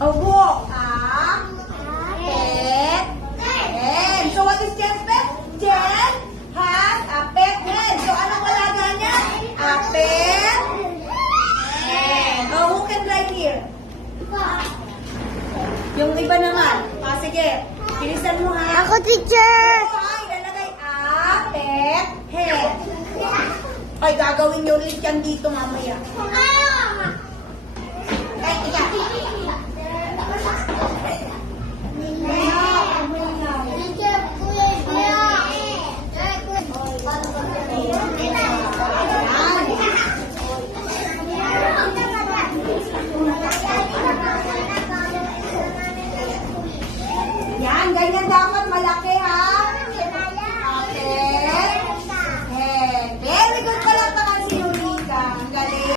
A walk. Pet. Hen. So what is Jen's pet? Jen has a pet hen. So anong alaga niya? A pet hen. Oh, who can write here? Yung iba naman. Sige. Bilisan mo ha. Ako, teacher! Ilalagay pet hen. Ay, gagawin niyo ulit yan dito mamaya. Ay, ika. Yan, ganyan dapat malaki.